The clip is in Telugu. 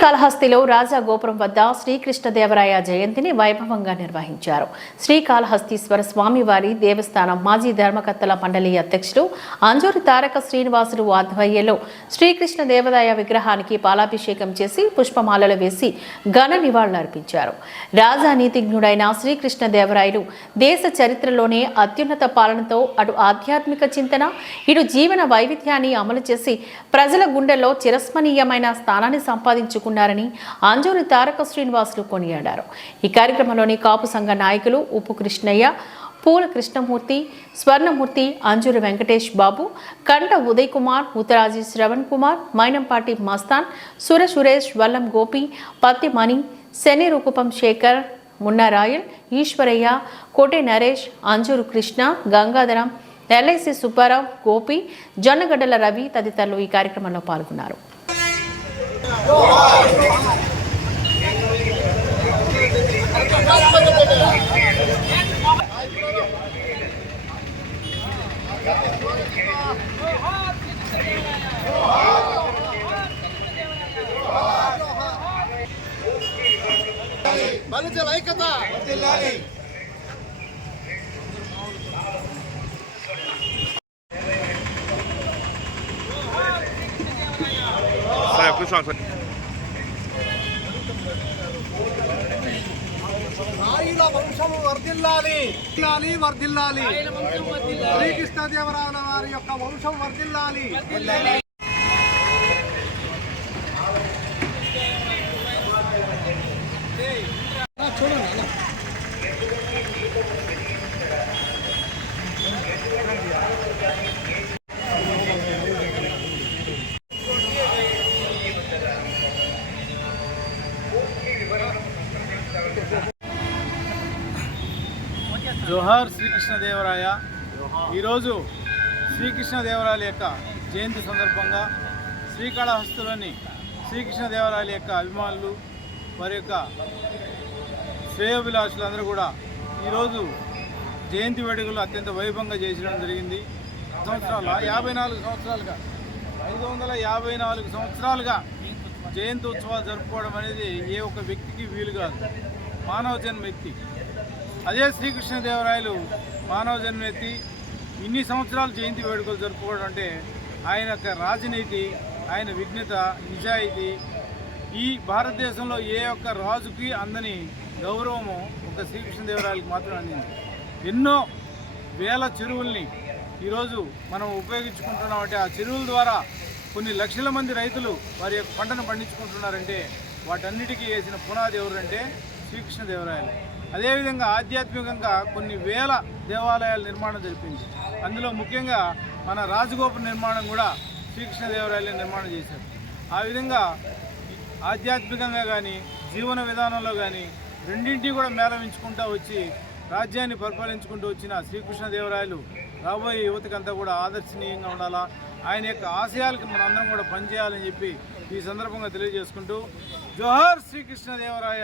శ్రీకాళహస్తిలో రాజగోపురం వద్ద శ్రీకృష్ణదేవరాయ జయంతిని వైభవంగా నిర్వహించారు. శ్రీకాళహస్తీశ్వర స్వామివారి దేవస్థానం మాజీ ధర్మకర్తల మండలి అధ్యక్షుడు అంజూరి తారక శ్రీనివాసులు ఆధ్వర్యంలో శ్రీకృష్ణదేవరాయ విగ్రహానికి పాలాభిషేకం చేసి పుష్పమాలలు వేసి ఘన నివాళులర్పించారు. రాజనీతిజ్ఞుడైన శ్రీకృష్ణదేవరాయలు దేశ చరిత్రలోనే అత్యున్నత పాలనతో అటు ఆధ్యాత్మిక చింతన ఇటు జీవన వైవిధ్యాన్ని అమలు చేసి ప్రజల గుండెల్లో చిరస్మరణీయమైన స్థానాన్ని సంపాదించుకున్నారని అంజూరి తారక శ్రీనివాసులు కొనియాడారు. ఈ కార్యక్రమంలోని కాపు సంఘ నాయకులు ఉప్పు కృష్ణయ్య, పూల కృష్ణమూర్తి, స్వర్ణమూర్తి, అంజూరి వెంకటేష్ బాబు, కంట ఉదయ్ కుమార్, ఉత్తరాజీ శ్రవణ్ కుమార్, మైనంపాటి మస్తాన్, సుర సురేష్, వల్లం గోపి, పత్తి మణి, శని రూకుపం శేఖర్, మున్నా రాయల్, ఈశ్వరయ్య, కోటే నరేష్, అంజూరు కృష్ణ, గంగాధరం, ఎల్ఐసి సుబ్బారావు, గోపి, జొన్నగడ్డల రవి తదితరులు ఈ కార్యక్రమంలో పాల్గొన్నారు. రాయుల వంశం వర్ధిల్లాలి, వర్ధిల్లాలి. శ్రీకృష్ణదేవరాయల వారి యొక్క వంశం వర్ధిల్లాలి. చూడండి జోహార్ శ్రీకృష్ణదేవరాయ. ఈరోజు శ్రీకృష్ణదేవరాయల యొక్క జయంతి సందర్భంగా శ్రీకాళహస్తిలోని శ్రీకృష్ణదేవరాయల యొక్క అభిమానులు వారి యొక్క శ్రేయోభిలాషులందరూ కూడా ఈరోజు జయంతి వేడుకలు అత్యంత వైభవంగా చేసడం జరిగింది. 54 సంవత్సరాలుగా 554 సంవత్సరాలుగా జయంతి ఉత్సవాలు జరుపుకోవడం అనేది ఏ ఒక్క వ్యక్తికి వీలు కాదు, మానవ జన్మెత్తి. అదే శ్రీకృష్ణదేవరాయలు మానవ జన్మెత్తి ఇన్ని సంవత్సరాలు జయంతి వేడుకలు జరుపుకోవడం అంటే ఆయన యొక్క రాజనీతి, ఆయన విఘ్నత, నిజాయితీ ఈ భారతదేశంలో ఏ ఒక్క రాజుకి అందని గౌరవము ఒక శ్రీకృష్ణదేవరాయలకి మాత్రం అందింది. ఎన్నో వేల చెరువుల్ని ఈరోజు మనం ఉపయోగించుకుంటున్నామంటే ఆ చెరువుల ద్వారా కొన్ని లక్షల మంది రైతులు వారి యొక్క పంటను పండించుకుంటున్నారంటే వాటన్నిటికీ వేసిన పునాది ఎవరంటే శ్రీకృష్ణదేవరాయలు. అదేవిధంగా ఆధ్యాత్మికంగా కొన్ని వేల దేవాలయాల నిర్మాణం జరిపింది. అందులో ముఖ్యంగా మన రాజగోపుర నిర్మాణం కూడా శ్రీకృష్ణదేవరాయలు నిర్మాణం చేశారు. ఆ విధంగా ఆధ్యాత్మికంగా కానీ జీవన విధానంలో కానీ రెండింటినీ కూడా మేళవించుకుంటూ వచ్చి రాజ్యాన్ని పరిపాలించుకుంటూ వచ్చిన శ్రీకృష్ణదేవరాయలు రాబోయే యువతకంతా కూడా ఆదర్శనీయంగా ఉండాలా, ఆయన యొక్క ఆశయాలకి మనందరం కూడా పనిచేయాలని చెప్పి ఈ సందర్భంగా తెలియజేసుకుంటూ జోహార్ శ్రీకృష్ణదేవరాయ.